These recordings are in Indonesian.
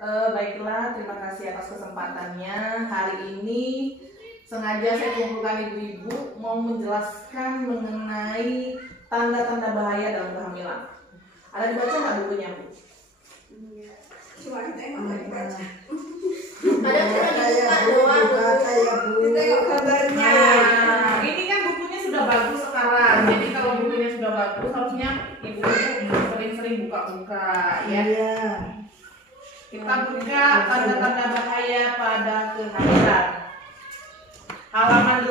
Baiklah, terima kasih atas kesempatannya. Hari ini sengaja saya kumpulkan ibu-ibu mau menjelaskan mengenai tanda-tanda bahaya dalam kehamilan. Ada dibaca nggak bukunya, Bu? Cuma kita emang nggak dibaca. Ada Kita tengok kabarnya. Nah, ini kan bukunya sudah bagus sekarang. Jadi kalau bukunya sudah bagus, harusnya ibu-ibu sering-sering buka-buka, ya. Kita buka tanda-tanda bahaya pada kehamilan. Halaman 8.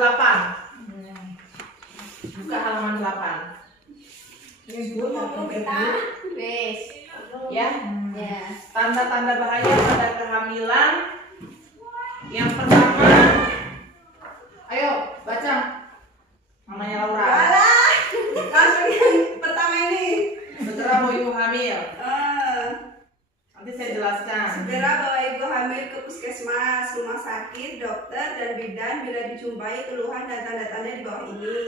Buka halaman 8. Ibu ngomong kita. Wes. Ya. Ya. Tanda-tanda bahaya pada kehamilan. Yang pertama, ayo baca. Namanya Laura. Alah, langsung yang pertama ini. Segera mau ibu hamil. Nanti saya jelaskan. Segera bawa ibu hamil ke puskesmas, rumah sakit, dokter, dan bidan bila dijumpai keluhan dan tanda-tanda di bawah ini.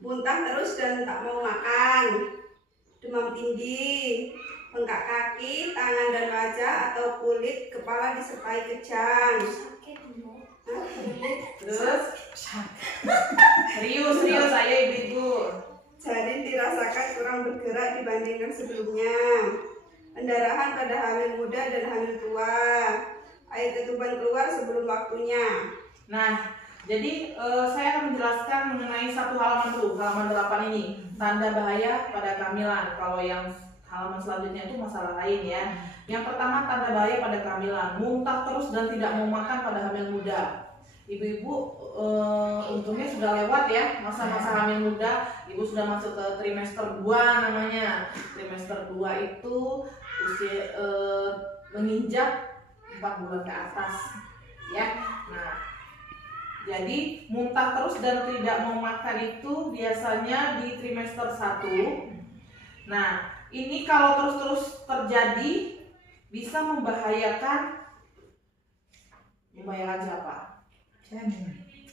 Muntah terus dan tak mau makan, demam tinggi, bengkak kaki, tangan dan wajah atau kulit kepala disertai kejang. Terus serius saya ibu-ibu. Janin dirasakan kurang bergerak dibandingkan sebelumnya. Pendarahan pada hamil muda dan hamil tua. Air ketuban keluar sebelum waktunya. Nah, jadi saya akan menjelaskan mengenai satu halaman dulu, halaman 8 ini, tanda bahaya pada kehamilan. Kalau yang halaman selanjutnya itu masalah lain ya. Yang pertama, tanda bahaya pada kehamilan, muntah terus dan tidak mau makan pada hamil muda. Ibu-ibu untungnya sudah lewat ya masa-masa hamil muda. Ibu sudah masuk ke trimester 2 namanya. Trimester 2 itu usia menginjak 4 bulan ke atas ya. Nah, jadi muntah terus dan tidak mau makan itu biasanya di trimester 1. Nah, ini kalau terus-terus terjadi bisa membahayakan siapa?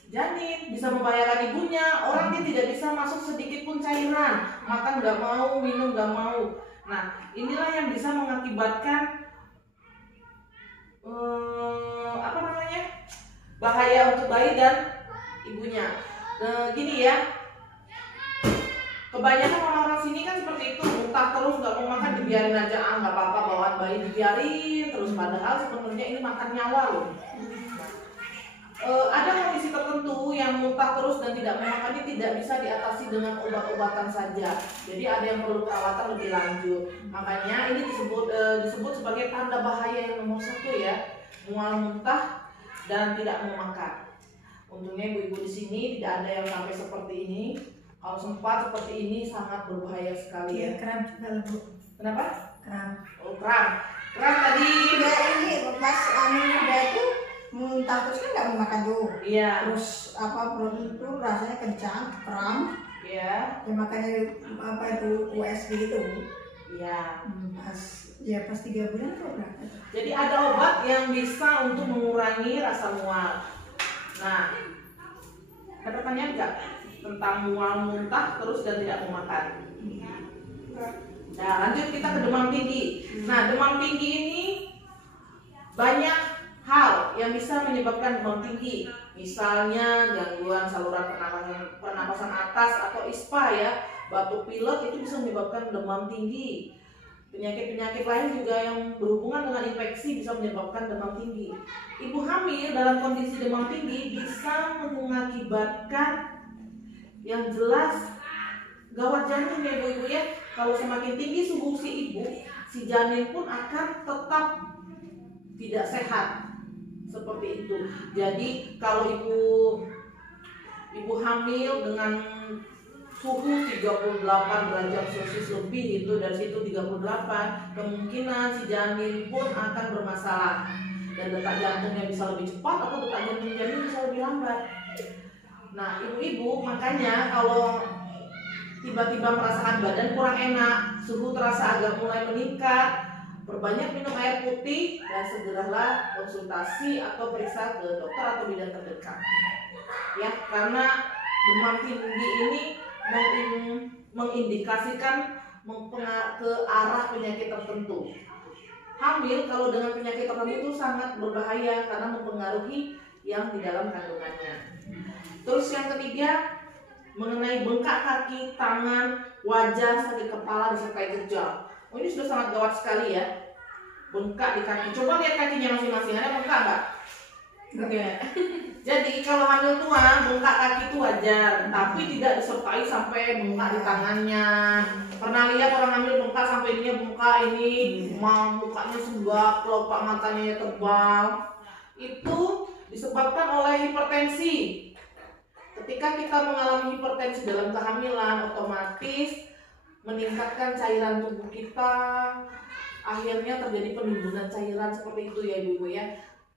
Janin, bisa membahayakan ibunya. Orang dia tidak bisa masuk sedikit pun cairan, makan nggak mau, minum nggak mau. Nah, inilah yang bisa mengakibatkan bahaya untuk bayi dan ibunya. Gini ya, kebanyakan orang-orang sini kan seperti itu, muntah terus nggak mau makan, dibiarin aja, nggak apa-apa bawaan bayi dibiarin terus, padahal sebenarnya ini makan nyawa loh. Ada kondisi tertentu yang muntah terus dan tidak mau makan ini tidak bisa diatasi dengan obat-obatan saja. Jadi ada yang perlu perawatan lebih lanjut. Makanya ini disebut sebagai tanda bahaya yang nomor 1 ya, mual muntah dan tidak mau makan. Untungnya ibu-ibu di sini tidak ada yang sampai seperti ini. Kalau sempat seperti ini sangat berbahaya sekali ya. Kram juga Bu. Kenapa? Kram. Oh, kram tadi. Ya ini pas hamil muda itu muntah terus kan nggak mau makan tuh. Iya. Terus perut itu rasanya kencang, kram. Iya. Ya makanya itu USG gitu. Iya. Pas 3 bulan tuh berapa? Jadi ada obat yang bisa untuk mengurangi rasa mual. Nah, ada pertanyaan nggak tentang mual muntah terus dan tidak mau makan? Nah, lanjut kita ke demam tinggi. Nah, demam tinggi ini banyak hal yang bisa menyebabkan demam tinggi. Misalnya gangguan saluran pernapasan atas atau ISPA ya, batuk pilek itu bisa menyebabkan demam tinggi. Penyakit-penyakit lain juga yang berhubungan dengan infeksi bisa menyebabkan demam tinggi. Ibu hamil dalam kondisi demam tinggi bisa mengakibatkan yang jelas gawat janin ya ibu-ibu ya. Kalau semakin tinggi suhu si ibu, si janin pun akan tetap tidak sehat. Seperti itu. Jadi kalau ibu hamil dengan suhu 38 derajat Celcius lebih itu, dari situ 38, kemungkinan si janin pun akan bermasalah dan detak jantungnya bisa lebih cepat atau detak jantung janin bisa lebih lambat. Nah, ibu-ibu makanya kalau tiba-tiba merasakan badan kurang enak, suhu terasa agak mulai meningkat, perbanyak minum air putih dan segeralah konsultasi atau periksa ke dokter atau bidan terdekat. Ya, karena demam tinggi ini mengindikasikan ke arah penyakit tertentu. hamil kalau dengan penyakit tertentu itu sangat berbahaya karena mempengaruhi yang di dalam kandungannya. Terus yang ketiga, mengenai bengkak kaki, tangan, wajah, sakit kepala, disertai kejang. Oh, ini sudah sangat gawat sekali ya. Bengkak di kaki. Coba lihat kakinya masing-masing, ada bengkak nggak? Enggak. Jadi kalau hamil tua, bengkak kaki itu wajar, tapi tidak disertai sampai bengkak di tangannya. Pernah lihat orang hamil bengkak sampai dia bengkak ini, mukanya sembab, kelopak matanya tebal. Itu disebabkan oleh hipertensi. Ketika kita mengalami hipertensi dalam kehamilan, otomatis meningkatkan cairan tubuh kita, akhirnya terjadi penimbunan cairan seperti itu ya Ibu ya.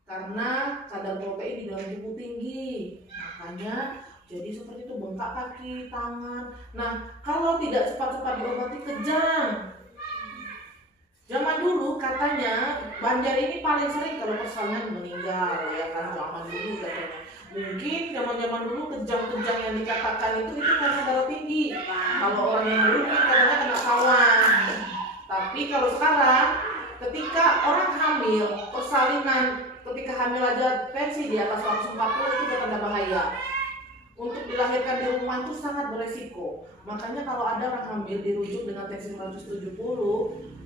Karena kadar protein di dalam tubuh tinggi, makanya jadi seperti itu, bengkak kaki, tangan. Nah, kalau tidak cepat-cepat diobati kejang. Zaman dulu katanya Banjar ini paling sering kalau persalinan meninggal ya kan, zaman dulu katanya. Mungkin zaman-zaman dulu kejang-kejang yang dikatakan itu karena darah tinggi. Kalau orang yang dulu katanya kena sawan. Tapi kalau sekarang ketika orang hamil persalinan, ketika hamil aja tensi di atas 140 itu udah tanda bahaya. Untuk dilahirkan di rumah itu sangat beresiko. Makanya kalau ada orang hamil dirujuk dengan tensi 170,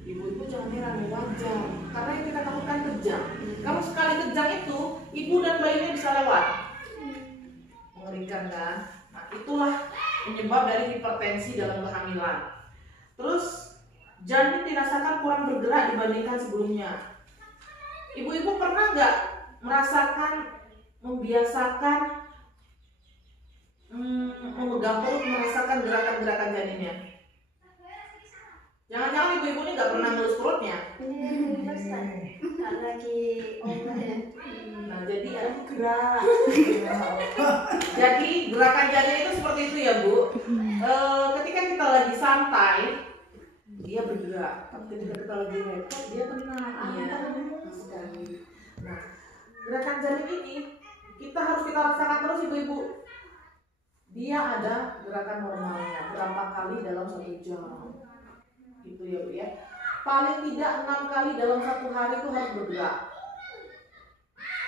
ibu-ibu jangan heran, wajar. Karena yang kita takutkan kejang. Kalau sekali kejang itu, ibu dan bayinya bisa lewat. Mengerikan kan? Nah, itulah penyebab dari hipertensi dalam kehamilan. Terus janin dirasakan kurang bergerak dibandingkan sebelumnya. Ibu-ibu pernah nggak merasakan, membiasakan memegang perut, merasakan gerakan-gerakan janinnya? Jangan-jangan ibu-ibu ini nggak pernah ngelus perutnya? Lagi Nah, jadi gerak. Jadi gerakan janin itu seperti itu ya Bu. Ketika kita lagi santai, dia bergerak. Tapi ketika kita lagi repot, dia tenang. Nah, gerakan janin ini harus kita rasakan terus ibu-ibu. Dia ada gerakan normalnya berapa kali dalam 1 jam. Gitu ya Bu ya. Paling tidak 6 kali dalam 1 hari itu harus bergerak.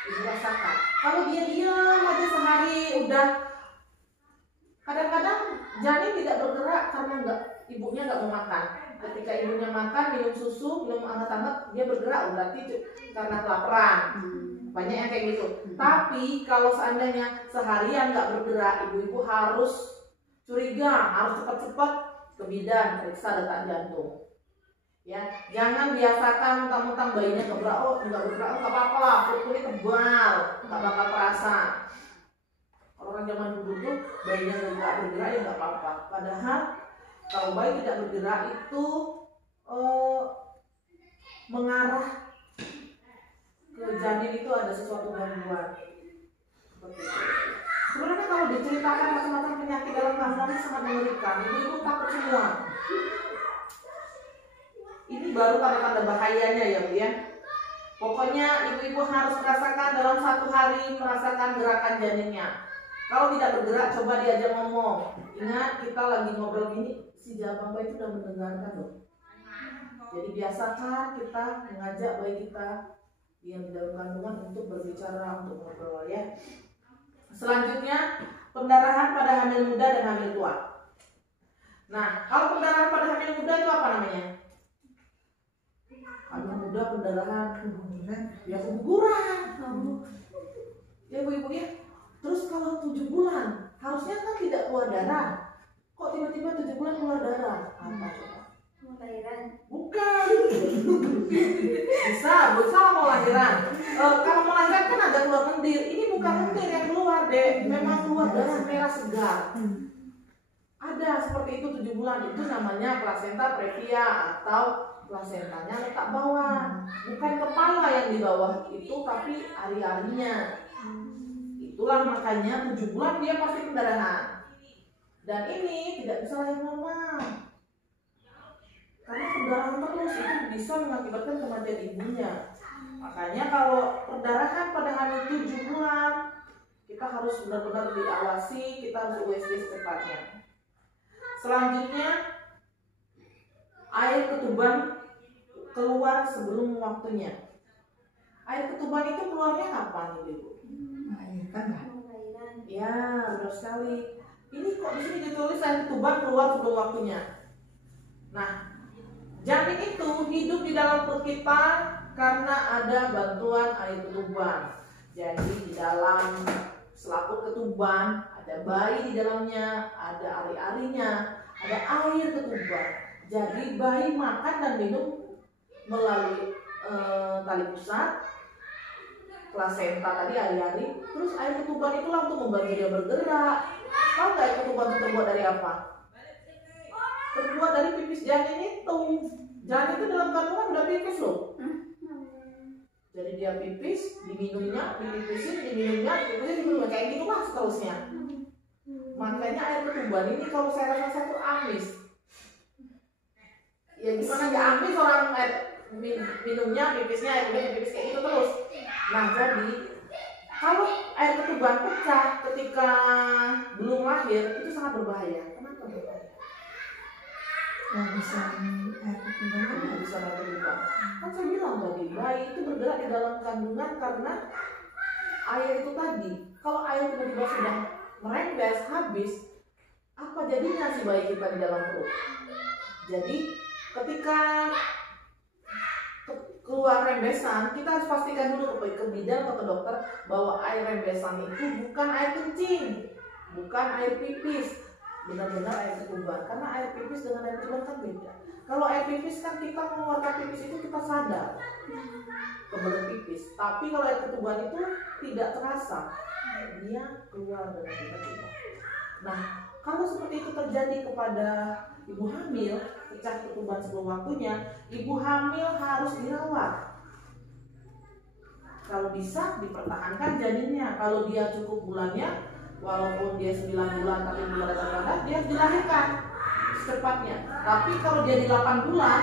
Ibu rasakan. Kalau dia diam aja sehari udah, kadang-kadang janin tidak bergerak karena ibunya nggak mau makan. Ketika ibunya makan, minum susu, minum hangat-hangat, dia bergerak, berarti karena kelaparan. Banyak yang kayak gitu. Tapi kalau seandainya seharian nggak bergerak, ibu-ibu harus curiga, harus cepat-cepat ke bidan periksa detak jantung. Ya, jangan biasakan mentang-mentang bayinya nggak bergerak, nggak apa-apa lah, perut ini tebal, nggak bakal terasa. Orang zaman dulu tuh bayinya nggak bergerak ya nggak apa-apa. Padahal kalau bayi tidak bergerak itu mengarah ke janin itu ada sesuatu gangguan. Seperti itu. Sebenarnya kalau diceritakan macam-macam penyakit dalam kehamilan sangat mengerikan. Ibu-ibu takut semua. Ini baru tanda-tanda bahayanya ya Bu ya. Pokoknya ibu-ibu harus merasakan dalam 1 hari merasakan gerakan janinnya. Kalau tidak bergerak, coba diajak ngomong. Ingat, kita lagi ngobrol gini, si jabang bayi itu sudah mendengarkan loh. Jadi biasakan kita mengajak bayi kita yang di dalam kandungan untuk berbicara, untuk ngobrol ya. Selanjutnya, pendarahan pada hamil muda dan hamil tua. Nah, kalau pendarahan pada hamil muda itu apa namanya? Hamil muda pendarahan, ya keguguran. Ya ibu-ibu ya. Terus kalau 7 bulan, harusnya kan tidak keluar darah. Kok tiba-tiba 7 bulan keluar darah? Apa coba? mau lahiran. Bukan. Bisa mau lahiran. Kalau mau lahiran kan ada keluar lendir. Ini bukan lendir yang keluar deh. Memang keluar darah merah segar. Ada seperti itu 7 bulan. Itu namanya plasenta previa atau plasentanya letak bawah. Bukan kepala yang di bawah itu, tapi ari-arinya. Itulah makanya 7 bulan dia pasti pendarahan. Dan ini tidak bisa lahir normal. Karena pendarahan terus itu bisa mengakibatkan kematian ibunya. Makanya kalau perdarahan pada hamil 7 bulan, kita harus benar-benar diawasi, kita harus USG secepatnya. Selanjutnya, air ketuban keluar keluar sebelum waktunya. Air ketuban itu keluarnya kapan Ibu? Melahirkan lah. Ya, benar sekali. Ini kok di sini ditulis air ketuban keluar sebelum waktunya. Nah, janin itu hidup di dalam perut kita karena ada bantuan air ketuban. Jadi di dalam selaput ketuban ada bayi di dalamnya, ada ari-arinya, ada air ketuban. Jadi bayi makan dan minum melalui tali pusat, plasenta tadi ari-ari, terus air ketuban itulah untuk membantu dia bergerak. Tahu nggak air ketuban itu terbuat dari apa? Terbuat dari pipis janin itu. Janin itu dalam kandungan udah pipis loh. Jadi dia pipis, diminumnya, dipipisin, diminumnya, kayak gitu lah seterusnya. Makanya air ketuban ini kalau saya rasa satu amis. Ya gimana ya amis orang minumnya, pipisnya, air pipis kayak gitu terus. Nah jadi kalau air ketuban pecah ketika belum lahir itu sangat berbahaya. Kenapa berbahaya? Yang bisa air ketuban Nggak bisa bergerak. Kan saya bilang tadi bayi itu bergerak di dalam kandungan karena air itu tadi. Kalau air tiba-tiba sudah merembes habis, apa jadinya si bayi kita di dalam perut? Jadi ketika keluar rembesan, kita harus pastikan dulu ke bidan atau ke dokter bahwa air rembesan itu bukan air kencing, bukan air pipis, benar-benar air ketuban. Karena air pipis dengan air ketuban kan beda. Kalau air pipis kan kita mengeluarkan pipis itu kita sadar kebelet pipis, tapi kalau air ketuban itu tidak terasa, dia keluar dengan tiba-tiba. Nah, kalau seperti itu terjadi kepada ibu hamil, pecah ketuban sebelum waktunya, ibu hamil harus dirawat. Kalau bisa dipertahankan janinnya. Kalau dia cukup bulannya, walaupun dia 9 bulan tapi belum ada tanda, dia harus dilahirkan secepatnya. Tapi kalau dia di 8 bulan,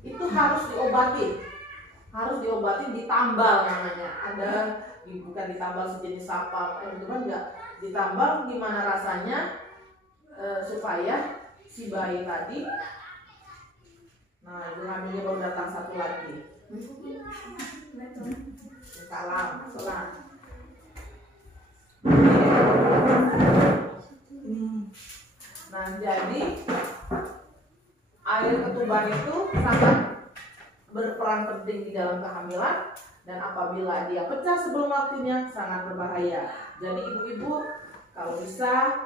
itu harus diobati. Harus diobati, ditambal namanya. Ada bukan ditambal sejenis sapal, teman enggak. Ditambal gimana rasanya supaya si bayi tadi. Nah, ibu hamilnya baru datang satu lagi. Salam, salam. Nah, jadi air ketuban itu sangat berperan penting di dalam kehamilan, dan apabila dia pecah sebelum waktunya sangat berbahaya. Jadi ibu-ibu kalau bisa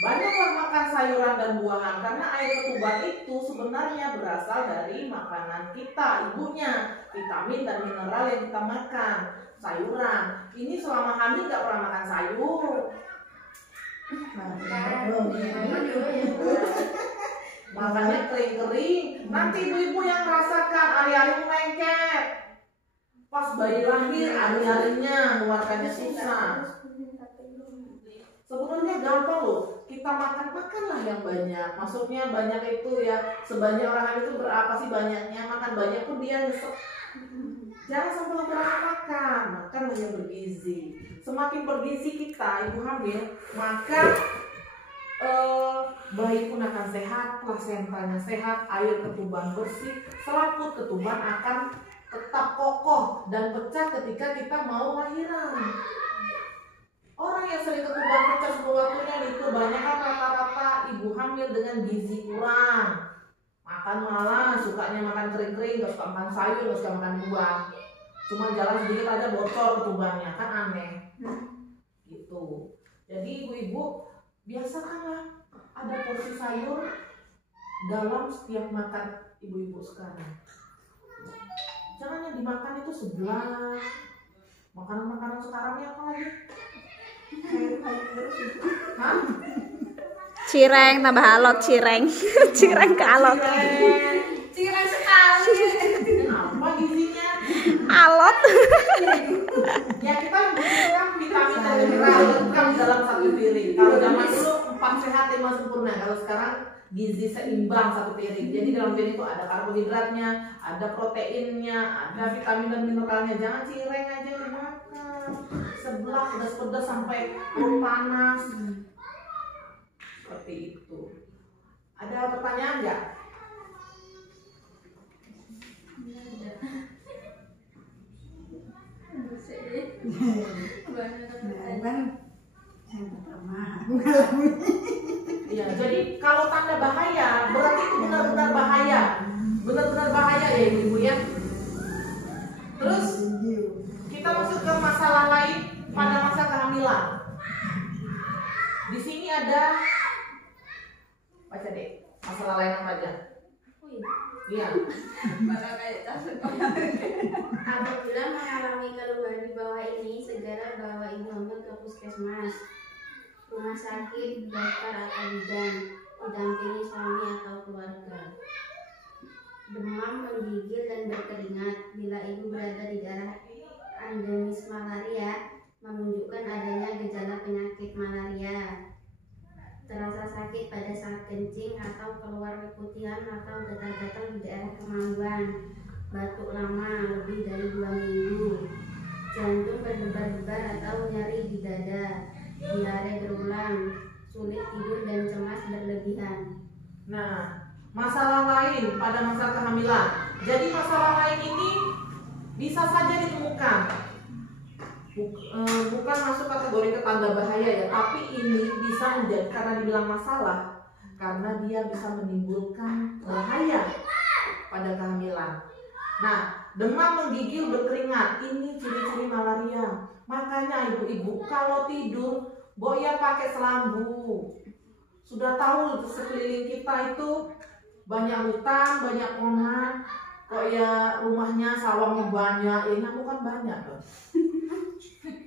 banyaklah makan sayuran dan buahan, karena air ketuban itu sebenarnya berasal dari makanan kita, ibunya, vitamin dan mineral yang kita makan. Sayuran, ini selama hamil nggak pernah makan sayur. Makannya kering-kering. Nanti ibu-ibu yang merasakan ari-ari lengket. Pas bayi lahir, ari-arinya mengeluarkannya susah. Sebenarnya gampang loh, kita makanlah yang banyak. Maksudnya banyak itu ya, sebanyak orang hamil itu berapa sih banyaknya? Makan banyak pun dia nyesek. Jangan sampai kurang makan, makanlah yang bergizi. Semakin bergizi kita, ibu hamil, maka bayi pun akan sehat, plasentanya sehat, air ketuban bersih, selaput ketuban akan tetap kokoh dan pecah ketika kita mau lahiran. Orang yang sering ketuban pecah sebelum waktunya itu banyak kan rata-rata ibu hamil dengan gizi kurang. Makan malah sukanya makan kering-kering, gak suka makan sayur, gak suka makan buah. Cuma jalan sedikit aja bocor ketubannya, kan aneh. Gitu. Jadi ibu-ibu biasakanlah ada porsi sayur dalam setiap makan ibu-ibu sekarang. Jangan yang dimakan itu sebelah. Makanan-makanan sekarang ini apa lagi? Hah? Cireng tambah alot, cireng. Cireng ke alot. Cireng sekali. Apa gizinya? Alot. Ya kita membutuhkan vitamin dan mineral lengkap dalam satu piring. Kalau zaman dulu 4 sehat 5 sempurna. Kalau sekarang gizi seimbang satu piring. Jadi dalam piring itu ada karbohidratnya, ada proteinnya, ada vitamin dan mineralnya. Jangan cireng aja dimakan. Sebelah pedas-pedas sampai perut panas. Seperti itu. Ada pertanyaan nggak? Nah, kan yang pertama aku ngalami. Iya, jadi kalau tanda bahaya berarti itu benar-benar bahaya. Benar-benar bahaya ya ibu-ibu ya. Terus kita masuk ke masalah lain pada masa kehamilan. Di sini ada, baca deh, masalah lain apa aja? Iya. Apabila mengalami keluhan di bawah ini, segera bawa ibu hamil ke puskesmas, rumah sakit, dokter atau bidan, didampingi suami atau keluarga. Demam, menggigil dan berkeringat. Bila ibu berada di daerah endemis malaria, menunjukkan adanya gejala penyakit malaria. Terasa sakit pada saat kencing atau keluar keputihan atau gatal-gatal di daerah kemaluan. Batuk lama lebih dari 2 minggu. Jantung berdebar-debar atau nyeri di dada. Diare berulang. Sulit tidur dan cemas berlebihan. Nah, masalah lain pada masa kehamilan. Jadi masalah lain ini bisa saja ditemukan. Bukan masuk kategori tanda bahaya ya, tapi ini bisa menjadi, karena dibilang masalah, karena dia bisa menimbulkan bahaya pada kehamilan. Nah, demam, menggigil, berkeringat, ini ciri-ciri malaria. Makanya ibu-ibu kalau tidur, boya pakai selambu. Sudah tahu sekeliling kita itu banyak hutan, banyak pohon, kok ya rumahnya sawahnya banyak, ya nyamuk kan banyak tuh.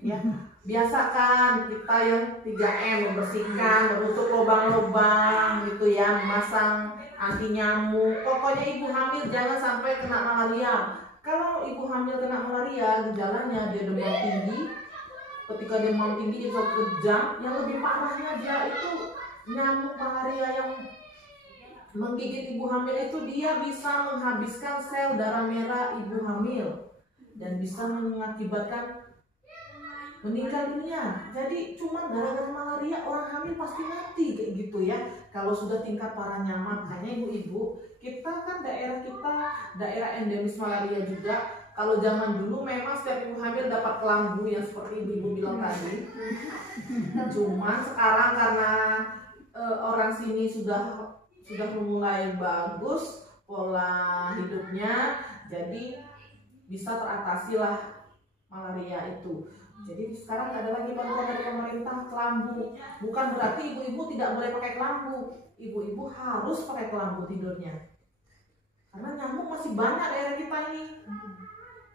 Ya, biasakan kita yang 3M, membersihkan, menutup lubang-lubang gitu ya, memasang anti nyamuk. Pokoknya ibu hamil jangan sampai kena malaria. Kalau ibu hamil kena malaria, gejalanya dia demam tinggi. Ketika demam tinggi itu kejang, yang lebih parahnya dia itu nyamuk malaria yang menggigit ibu hamil itu, dia bisa menghabiskan sel darah merah ibu hamil dan bisa mengakibatkan meninggal dunia. Jadi cuma gara-gara malaria orang hamil pasti mati kayak gitu ya. Kalau sudah tingkat parahnya, makanya ibu-ibu, kita kan daerah endemis malaria juga. Kalau zaman dulu memang setiap ibu hamil dapat kelambu yang seperti ibu-ibu bilang tadi. Cuma sekarang karena orang sini sudah mulai bagus pola hidupnya, jadi bisa teratasi lah malaria itu. Jadi sekarang ada lagi bantuan dari pemerintah kelambu. Bukan berarti ibu-ibu tidak boleh pakai kelambu. Ibu-ibu harus pakai kelambu tidurnya. Karena nyamuk masih banyak daerah kita ini.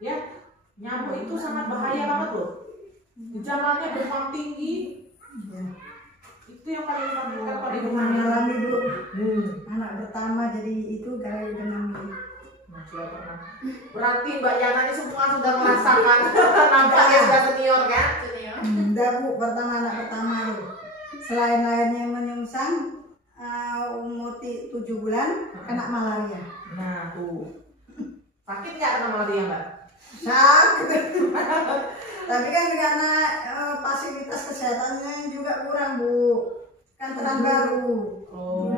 Ya, nyamuk itu sangat bahaya banget loh. Gejalanya demam tinggi. Itu yang paling mengakibatkan pada ibu hamil. Mengalami dulu. Anak pertama jadi itu gara-gara demam. Berarti Mbak Yana ini semua sudah merasakan. Nampaknya sudah senior kan? Udah Bu, anak pertama itu. Selain lainnya menyengsang, umur 7 bulan kena malaria. Nah tuh, sakit nggak kena malaria Mbak? Sakit. Tapi kan karena fasilitas kesehatannya juga kurang Bu. Kan teran baru. Oh.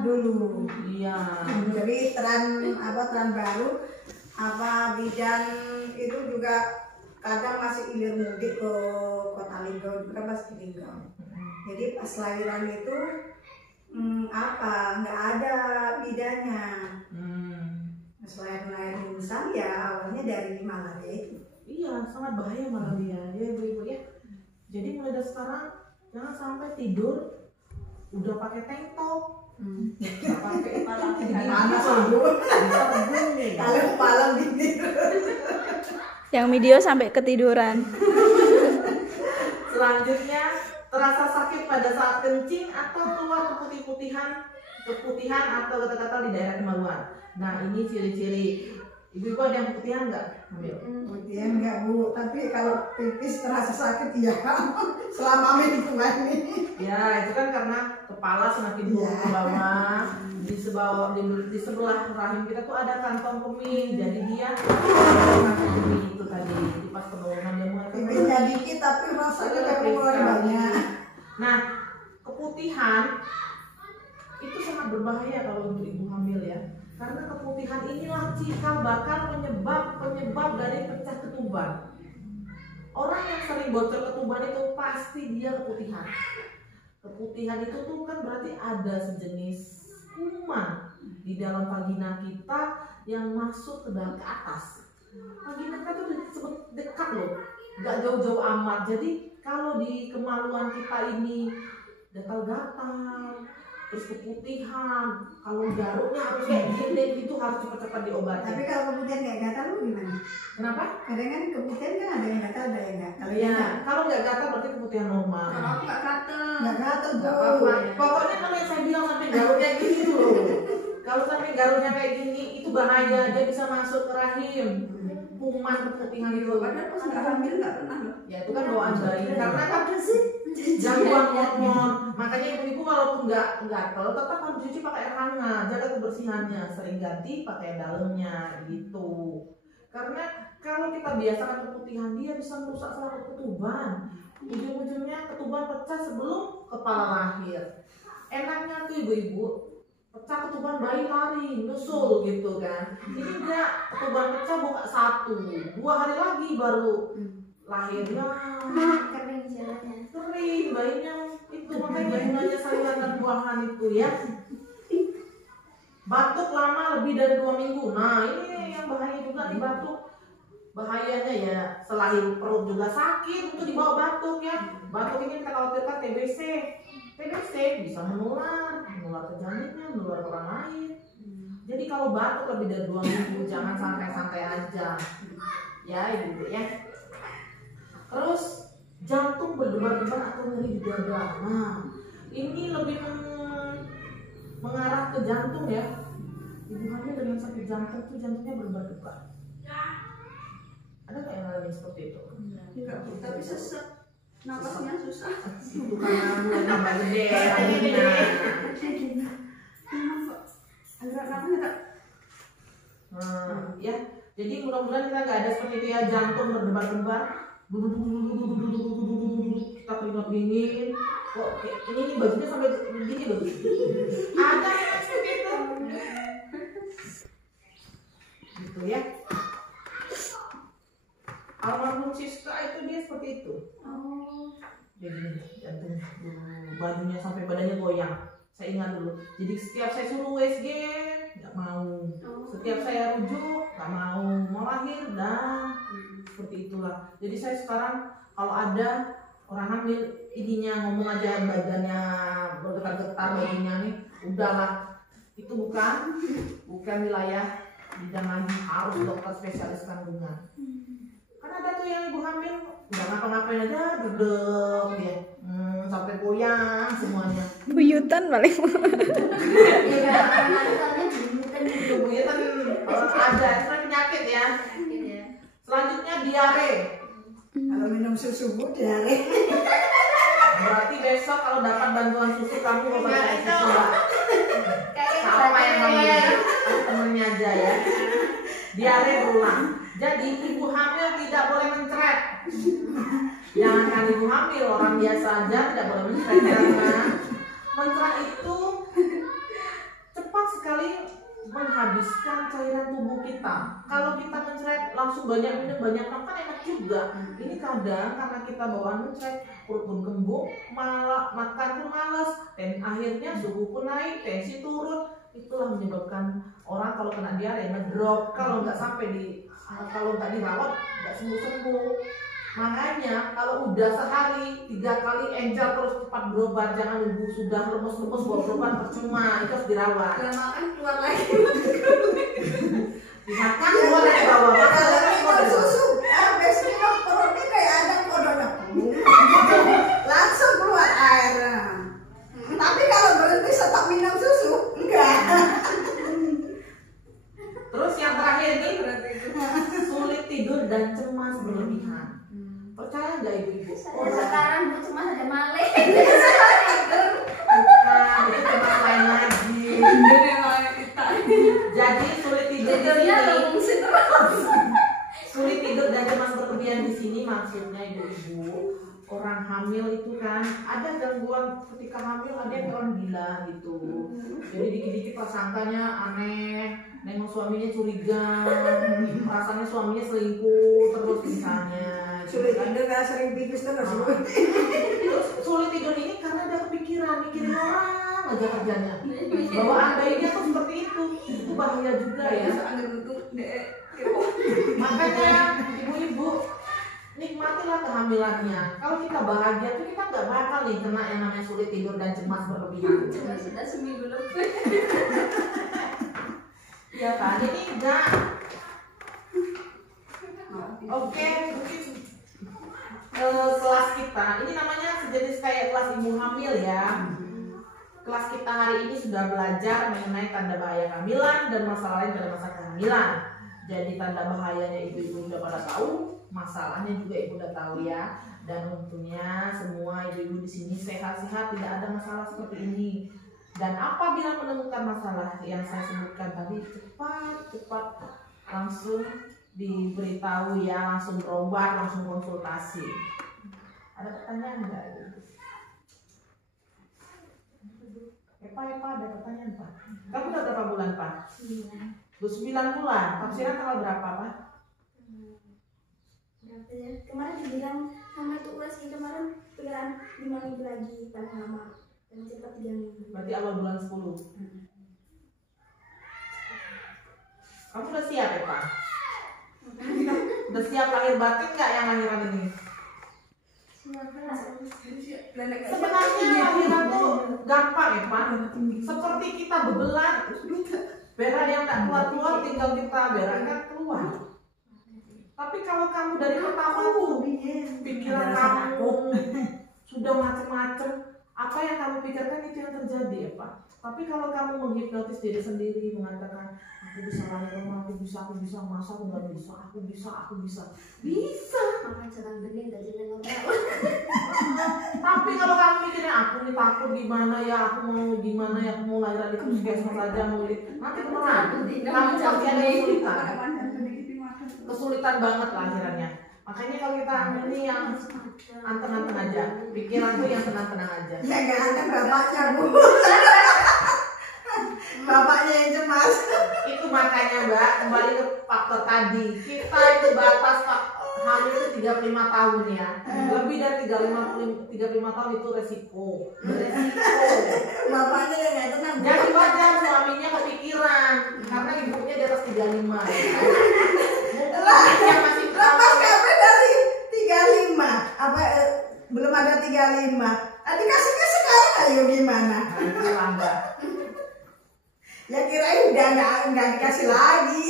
Dulu. Iya. Jadi teran baru, bidan itu juga kadang masih ilir mudik ke Kota Linggau, juga masih Linggau. Jadi pas lahiran itu nggak ada bidannya. Pas lahiran insan ya awalnya dari malaria itu. Iya, sangat bahaya malaria ya ibu-ibu ya. Jadi mulai dari sekarang jangan sampai tidur udah pakai tank top. Pakai kepala Panas Bu. Kalau kepala dingin. Yang video sampai ketiduran. Selanjutnya, terasa sakit pada saat kencing atau keluar keputihan atau gatal-gatal di daerah kemaluan. Nah, ini ciri-ciri. Ibu-ibu ada yang keputihan nggak? Keputihan nggak Bu, tapi kalau pipis terasa sakit iya. Selama itu ini. Ya, itu kan karena kepala semakin turun ke bawah. Di sebelah rahim kita tuh ada kantong kemih, jadi dia kantong kemih itu tadi di pas penurunan dia mulai pipisnya dikit tapi rasanya keluar banyak. Nah, keputihan itu sangat berbahaya kalau untuk ibu hamil ya, karena keputihan inilah cikal bakal penyebab dari pecah ketuban. Orang yang sering bocor ketuban itu pasti dia keputihan. Keputihan itu tuh kan berarti ada sejenis kuman di dalam vagina kita yang masuk ke dalam ke atas. Vagina kita tuh disebut dekat loh, nggak jauh-jauh amat. Jadi kalau di kemaluan kita ini gatal-gatal, terus keputihan, kalau garuknya harus kayak gini, itu harus cepat-cepat diobati. Tapi kalau keputihan kayak gatal lu gimana? Kenapa? Kadang kan keputihan kan ada yang gatal, ada yang enggak. Kalau Iya, yang kalau nggak gatal berarti keputihan normal. Kalau aku nggak gatel. nggak gatal Nggak tuh. apa-apa. Pokoknya kalau yang saya bilang sampai garuknya gini loh. Kalau sampai garuknya kayak gini itu bahaya, dia bisa masuk ke rahim. Kuman keputihan itu. Padahal pas nggak hamil nggak pernah loh. Ya itu kan bawaan bayi. Karena kan gangguan hormon. Makanya ibu-ibu walaupun nggak gatel tetap harus cuci pakai air hangat, jaga kebersihannya, sering ganti pakai dalamnya gitu. Karena kalau kita biasakan keputihan dia bisa merusak saluran ketuban. Ujung-ujungnya ketuban pecah sebelum kepala lahir. Enaknya tuh ibu-ibu pecah ketuban bayi lari, nyusul gitu kan. Ini enggak, ketuban pecah buka 1, 2 hari lagi baru lahirnya Kering jalannya. kering, bayinya itu makanya gunanya sayuran dan buahan itu ya. Batuk lama lebih dari 2 minggu. Nah ini yang bahaya juga nih batuk. Bahayanya ya selain perut juga sakit untuk dibawa batuk ya. Batuk ini kita khawatirkan TBC. TBC bisa menular ke janinnya, menular ke orang lain. Jadi kalau batuk lebih dari 2 minggu jangan santai-santai aja. Ya ibu ya. Terus jantung berdebar-debar atau nyeri di dada. Nah, ini lebih mengarah ke jantung ya. Ibu hamil dengan sakit jantung tuh jantungnya berdebar-debar. Ada nggak yang ngalamin seperti itu? Enggak, tapi sesek. Napasnya susah. Itu karena mulai tambah gede rahimnya. Agak namanya tak. Ya, jadi mudah-mudahan kita nggak ada seperti itu ya, jantung berdebar-debar. Kita keringat dingin. Kok ini nih bajunya sampai begini loh. Ada yang seperti itu. Gitu ya. Almarhum Siska itu dia seperti itu. Jadi jantung bajunya sampai badannya goyang. Saya ingat dulu. Jadi setiap saya suruh USG nggak mau. Setiap saya rujuk nggak mau. Mau lahir dah. Seperti itulah. Jadi saya sekarang kalau ada orang hamil ininya ngomong aja badannya bergetar-getar bayinya nih, udahlah itu bukan wilayah bidang lagi, harus dokter spesialis kandungan. Kan ada tuh yang ibu hamil nggak ngapa-ngapain aja duduk ya, sampai goyang semuanya. Buyutan paling. Ya anak-anak soalnya buyutan gitu. Buyutan ada sering penyakit ya. Sakit ya. Selanjutnya diare. Kalau minum susu bu diare. Berarti besok kalau dapat bantuan susu kamu mau pakai susu Mbak. Kayak Sama yang hamil, temennya aja ya. Diare berulang. Jadi ibu hamil tidak boleh mencret. Jangan ibu hamil, orang biasa aja tidak boleh mencret karena mencret itu cepat sekali menghabiskan cairan tubuh kita. Kalau kita mencret langsung banyak minum banyak makan enak juga. Ini kadang karena kita bawaan mencret, perut pun kembung, malah makan pun malas, dan akhirnya suhu pun naik, tensi turun. Itulah menyebabkan orang kalau kena diare ngedrop, kalau nggak dirawat nggak sembuh-sembuh. Makanya kalau udah sehari 3 kali enjal terus cepat berobat, jangan nunggu sudah lemes-lemes bawa berobat percuma, itu harus dirawat. Udah makan keluar lagi. Dimakan keluar dari bawah, makan Kalau lagi keluar minum dari bawah. susu, besoknya perutnya kayak ada kodoknya. Langsung keluar air. Tapi kalau berhenti stop minum susu, enggak. Terus yang terakhir nih, sulit tidur dan cemas berlebihan. Percaya nggak ibu-ibu? Saya sekarang bu cuma ada maling. Bukan, itu cemas lain lagi. Jadi sulit tidur di Tidurnya sini. fungsi terus. Sulit tidur dan cemas berlebihan di sini maksudnya ibu-ibu, orang hamil itu kan ada gangguan ketika hamil, ada yang orang gila gitu. Jadi dikit-dikit prasangkanya aneh, nengok suaminya curiga, rasanya suaminya selingkuh terus misalnya sulit tidur karena sering pipis terus. Terus sulit tidur ini karena ada kepikiran, mikirin orang aja kerjanya. Bawaan bayinya tuh seperti itu bahaya juga ya. Makanya ibu-ibu nikmatilah kehamilannya. Kalau kita bahagia tuh kita nggak bakal nih kena yang namanya sulit tidur dan cemas berlebihan. Sudah seminggu lebih. Iya kan? Jadi enggak. Oke, mungkin kelas kita ini namanya sejenis kayak kelas ibu hamil ya. Kelas kita hari ini sudah belajar mengenai tanda bahaya kehamilan dan masalah lain pada masa kehamilan. Jadi tanda bahayanya ibu-ibu udah pada tahu, masalahnya juga ibu udah tahu ya. Dan untungnya semua ibu-ibu di sini sehat-sehat, tidak ada masalah seperti ini. Dan apabila menemukan masalah yang saya sebutkan tadi, cepat langsung diberitahu ya, langsung berobat, langsung konsultasi. Ada pertanyaan enggak? Epa, ada pertanyaan Pak? Kamu udah berapa bulan Pak? 9 bulan. Tafsiran tanggal berapa Pak? Berapa ya? Kemarin dibilang sama itu ulas kemarin pikiran 5 minggu lagi paling lama. Dan cepat 3 minggu. Berarti awal bulan 10. Kamu udah siap ya Pak? Udah siap lahir batin nggak yang lahiran ini? Sebenarnya lahiran tuh gampang ya Pak. Seperti kita bebelan, berak yang tak keluar tinggal kita berakkan keluar. Tapi kalau kamu dari pertama tuh pikiran kamu sudah macam-macam, apa yang kamu pikirkan itu yang terjadi ya Pak. Tapi kalau kamu menghipnotis diri sendiri mengatakan aku bisa lahir, aku bisa, masa aku nggak bisa, aku bisa. Makan jangan bening dan jangan ngomel. Tapi kalau kamu mikirnya aku nih takut gimana ya, aku mau lahiran di puskesmas aja nanti beneran kamu pasti ada kesulitan banget lahirannya. Makanya kalau kita ambil ini yang anteng-anteng aja, pikiran tuh yang tenang-tenang aja. Ya nggak anteng bapaknya Bu. Bapaknya yang cemas. Itu makanya Mbak, kembali ke faktor tadi, kita itu batas hamil itu 35 tahun ya. Lebih dari 35 tahun itu resiko. Bapaknya yang nggak tenang. Jadi wajar suaminya kepikiran karena ibunya di atas 35. Yang masih Lepas kabel dari 35. Apa belum ada 35. Dikasihnya sekarang ayo gimana? Mbak. Ya kirain udah nggak dikasih lagi.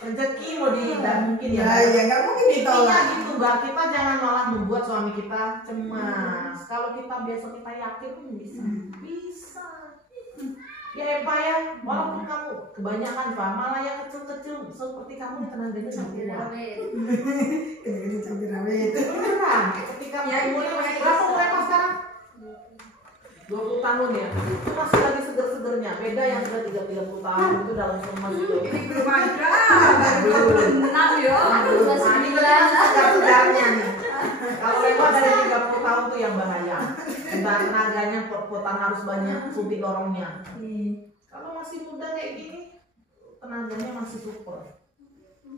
Rezeki mau tidak mungkin ya. Ya nggak mungkin ditolak. Gitu Mbak, kita jangan malah membuat suami kita cemas. Kalau kita biasa kita yakin pun bisa. Ya Pak ya, walaupun kamu kebanyakan Pak, malah yang kecil-kecil seperti kamu tenaganya sangat kuat. Ini campur rawit. Beneran, ketika umurnya masih berapa umurnya Pak sekarang? 20 tahun ya, itu masih lagi seger-segernya. Beda yang sudah 30 tahun itu dalam semua itu. Ini belum ada, baru 36 ya. Nah, ini kan segar-segarnya nih. Kalau lewat dari 30 tahun tuh yang bahaya. Entah tenaganya pot-potan harus banyak, suntik dorongnya. Kalau masih muda kayak gini, tenaganya masih super.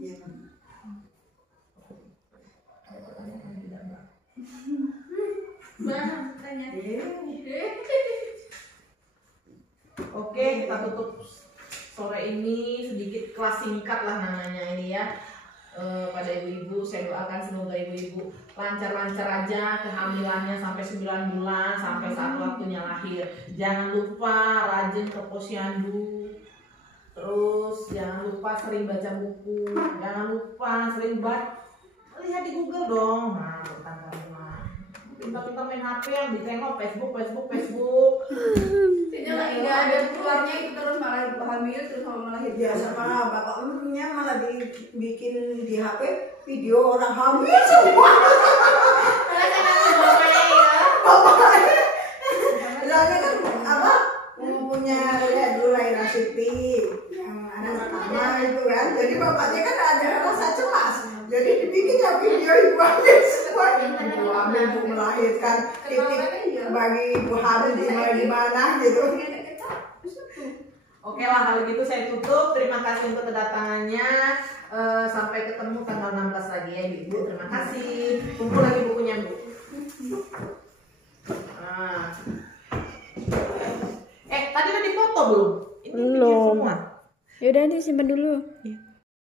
Iya. Oke, kita tutup sore ini sedikit kelas singkat lah namanya ini ya. Pada ibu-ibu saya doakan semoga ibu-ibu lancar-lancar aja kehamilannya sampai 9 bulan sampai saat waktunya lahir. Jangan lupa rajin ke posyandu. Terus jangan lupa sering baca buku. Jangan lupa sering lihat di Google dong. Nah, tentang kehamilan. Pintar-pintar main HP yang ditengok Facebook. Kayaknya lagi nggak ada keluarnya itu terus malah hamil terus malah lahir. Biasa malah bapaknya malah dibikin di HP video orang hamil semua. Bapaknya. Soalnya kan apa? Punya lihat dulu Laila Siti yang anak pertama itu kan. Jadi bapaknya kan ada rasa cemas. Jadi dibikin ya video ibu hamil semua. Ibu hamil untuk melahirkan titik bagi ibu hamil dimulai di mana gitu. Oke lah kalau gitu saya tutup. Terima kasih untuk kedatangannya. Sampai ketemu tanggal 16 lagi lagi ya Ibu. Terima kasih. Kumpul lagi bukunya Bu. Nah. Tadi udah dipoto belum? Ini video Belum. semua. Yaudah disimpan dulu. Iya.